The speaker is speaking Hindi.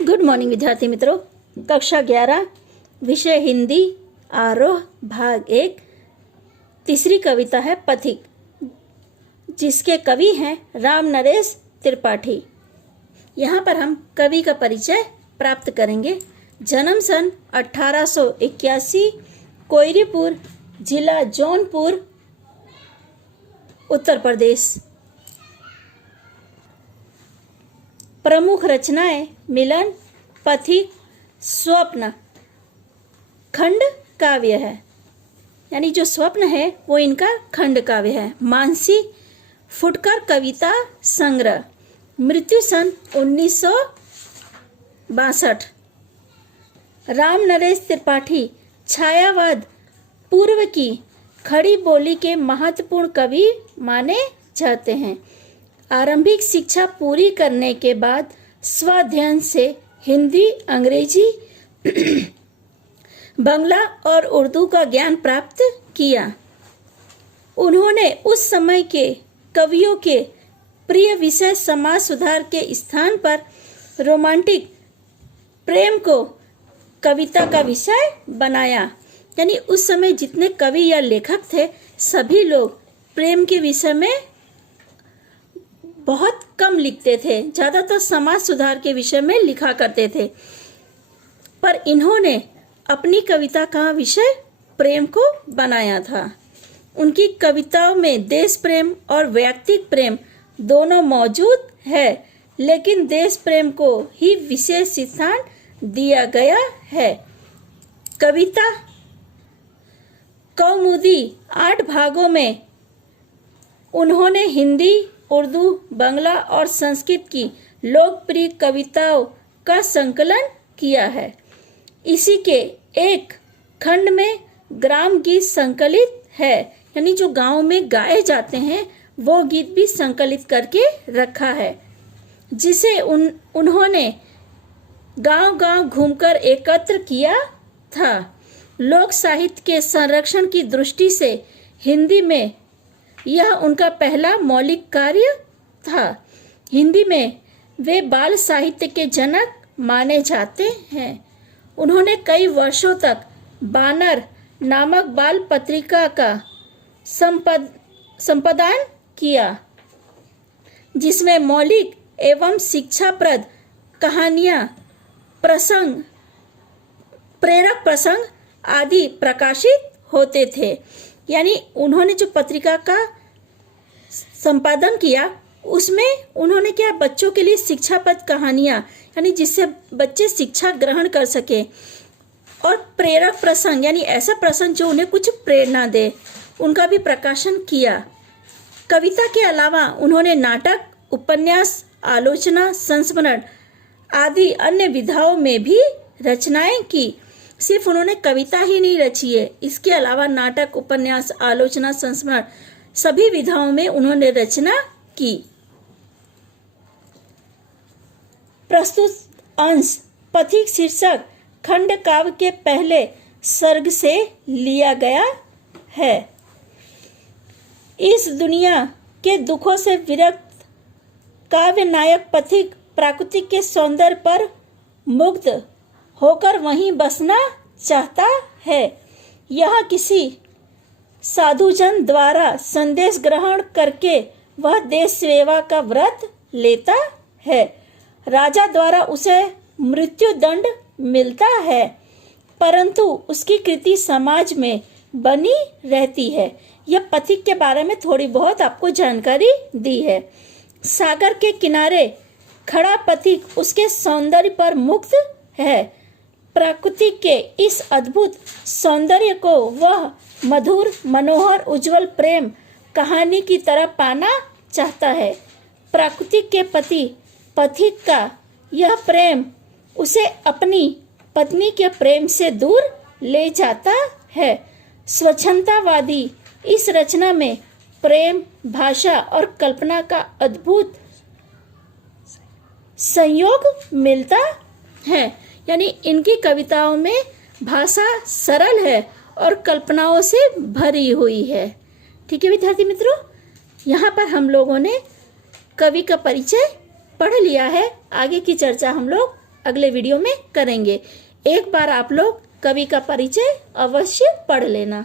गुड मॉर्निंग विद्यार्थी मित्रों। कक्षा 11 विषय हिंदी आरोह भाग 1 तीसरी कविता है पथिक, जिसके कवि हैं राम नरेश त्रिपाठी। यहाँ पर हम कवि का परिचय प्राप्त करेंगे। जन्म सन 1881, कोयरीपुर, जिला जौनपुर, उत्तर प्रदेश। प्रमुख रचनाएं मिलन, पथिक, स्वप्न, खंड काव्य है। यानी जो स्वप्न है वो इनका खंड काव्य है। मानसी, फुटकर कविता संग्रह, मृत्यु सन 1962। राम नरेश त्रिपाठी छायावाद पूर्व की खड़ी बोली के महत्वपूर्ण कवि माने जाते हैं। आरंभिक शिक्षा पूरी करने के बाद स्वाध्ययन से हिंदी, अंग्रेजी, बंगला और उर्दू का ज्ञान प्राप्त किया। उन्होंने उस समय के कवियों के प्रिय विषय समाज सुधार के स्थान पर रोमांटिक प्रेम को कविता का विषय बनाया। यानी उस समय जितने कवि या लेखक थे सभी लोग प्रेम के विषय में बहुत कम लिखते थे, ज़्यादातर समाज सुधार के विषय में लिखा करते थे। पर इन्होंने अपनी कविता का विषय प्रेम को बनाया था। उनकी कविताओं में देश प्रेम और वैयक्तिक प्रेम दोनों मौजूद है, लेकिन देश प्रेम को ही विशेष स्थान दिया गया है। कविता कौमुदी 8 भागों में उन्होंने हिंदी, उर्दू, बंगला और संस्कृत की लोकप्रिय कविताओं का संकलन किया है। इसी के एक खंड में ग्राम गीत संकलित है, यानी जो गांव में गाए जाते हैं वो गीत भी संकलित करके रखा है, जिसे उन्होंने गांव-गांव घूमकर एकत्र किया था। लोक साहित्य के संरक्षण की दृष्टि से हिंदी में यह उनका पहला मौलिक कार्य था। हिंदी में वे बाल साहित्य के जनक माने जाते हैं। उन्होंने कई वर्षों तक बानर नामक बाल पत्रिका का संपादन किया, जिसमें मौलिक एवं शिक्षाप्रद कहानियाँ, प्रसंग, प्रेरक प्रसंग आदि प्रकाशित होते थे। यानी उन्होंने जो पत्रिका का संपादन किया उसमें उन्होंने क्या बच्चों के लिए शिक्षाप्रद कहानियाँ, यानी जिससे बच्चे शिक्षा ग्रहण कर सके, और प्रेरक प्रसंग यानी ऐसा प्रसंग जो उन्हें कुछ प्रेरणा दे, उनका भी प्रकाशन किया। कविता के अलावा उन्होंने नाटक, उपन्यास, आलोचना, संस्मरण आदि अन्य विधाओं में भी रचनाएं की। सिर्फ उन्होंने कविता ही नहीं रची है, इसके अलावा नाटक, उपन्यास, आलोचना, संस्मरण सभी विधाओं में उन्होंने रचना की। प्रस्तुत अंश पथिक शीर्षक खंड काव्य के पहले सर्ग से लिया गया है। इस दुनिया के दुखों से विरक्त काव्य नायक पथिक प्रकृति के सौंदर्य पर मुग्ध होकर वहीं बसना चाहता है। यह किसी साधुजन द्वारा संदेश ग्रहण करके वह देश सेवा का व्रत लेता है। राजा द्वारा उसे मृत्यु दंड मिलता है, परंतु उसकी कृति समाज में बनी रहती है। यह पथिक के बारे में थोड़ी बहुत आपको जानकारी दी है। सागर के किनारे खड़ा पथिक उसके सौंदर्य पर मुग्ध है। प्रकृति के इस अद्भुत सौंदर्य को वह मधुर, मनोहर, उज्जवल प्रेम कहानी की तरह पाना चाहता है। प्रकृति के पति पथिक का यह प्रेम उसे अपनी पत्नी के प्रेम से दूर ले जाता है। स्वच्छंदतावादी इस रचना में प्रेम, भाषा और कल्पना का अद्भुत संयोग मिलता है। यानी इनकी कविताओं में भाषा सरल है और कल्पनाओं से भरी हुई है। ठीक है विद्यार्थी मित्रों, यहाँ पर हम लोगों ने कवि का परिचय पढ़ लिया है। आगे की चर्चा हम लोग अगले वीडियो में करेंगे। एक बार आप लोग कवि का परिचय अवश्य पढ़ लेना।